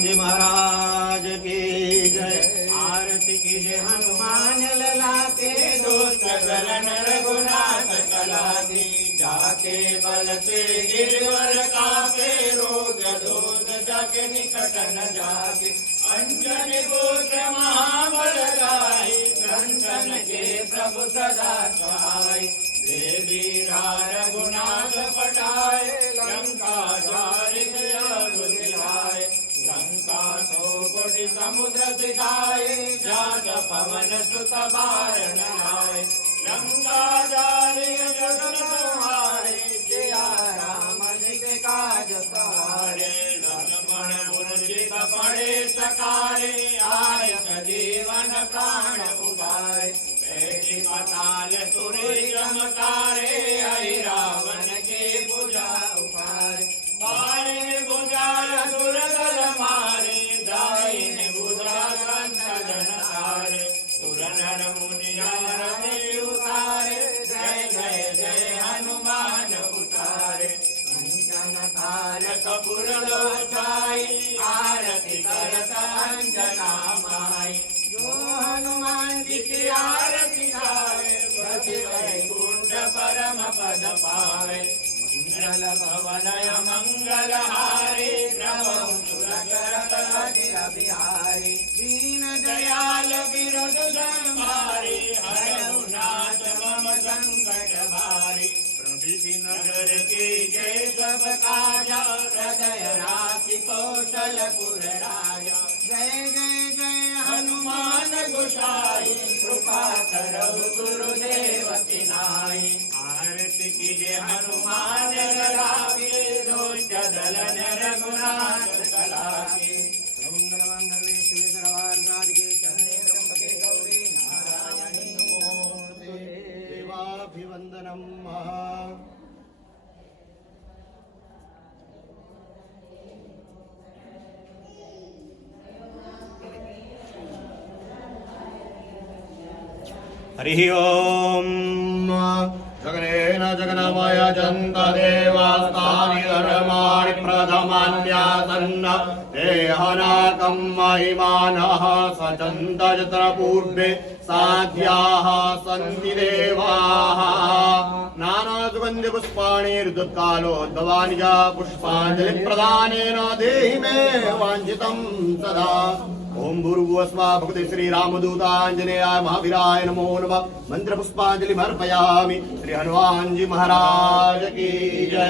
जी महाराज की जय। आरती कीजिए हनुमान लला के दोस्त गलन रघुनाथ कला की। जाके बल से गिरवर कापे रोग दोष जाके निकट न जाके। अंजन गोत्र महाबल गाई कंचन के प्रभु सदा सहाय। देवी रघुनाथ पटाए लंका जारि बुझाए। लंका सो कोटि समुद्र सिखाए जात पवन सुत बारण आए। लंका जारि तुम्हारे सिया राम जी के काज सवारे। लक्ष्मण मूर्छित पड़े सकारे आय जीवन प्राण उबारे। बेटी पताल तुरी चमकारे आई रावण के भुजा उखारे। बाएं भुजा असुर दल मारे दाहिने भुजा कंठ जन तारे। सुर नर मुनि आरती उतारे जय जय जय हनुमान उतारे। कंचन थाल कपूर लोचाई आरती करत अंजना माई। जो हनुमान जी की आरती गावे बसी वैकुंठ परम पद पावे। मंगल भवनय मंगल हारी प्रभु सुरक्षरत अजिर बिहारी। दीन दयाल विरद संहारी हरहु नाथ मम संकट भारी। प्रभृति नगर की जय सब काजा हृदय राखि कौशलपुर राजा। जय जय जय हनुमान गोसाई कृपा करहु गुरुदेव की नाई। आरती कीजिए हनुमान लला के दुष्ट दलन रघुनाथ कला के। मंगलमांगल्ये शिवे सर्वार्थसाधिके शरण्ये त्र्यंबके गौरी नारायणी नमोस्तुते। देवाभिवन्दनं हरि ओम। जगनेन जगन्मय जन्त देवास्तानि धर्माणि प्रथमान्यासन्न। देहनाकं महिमानः सचन्त यत्र पूर्वे साध्याः सन्ति देवाः। नानासुगन्धि पुष्पाणि ऋतुकालोद्भवानि च पुष्पाञ्जलि प्रदानेन देहि मे वाञ्छितं सदा। ओम भूर्भुवस्सुवः भगवते श्रीरामदूताञ्जनेयाय महावीराय नमो नमः। मंत्र पुष्पांजलि समर्पयामि। श्री हनुमान जी महाराज की जय।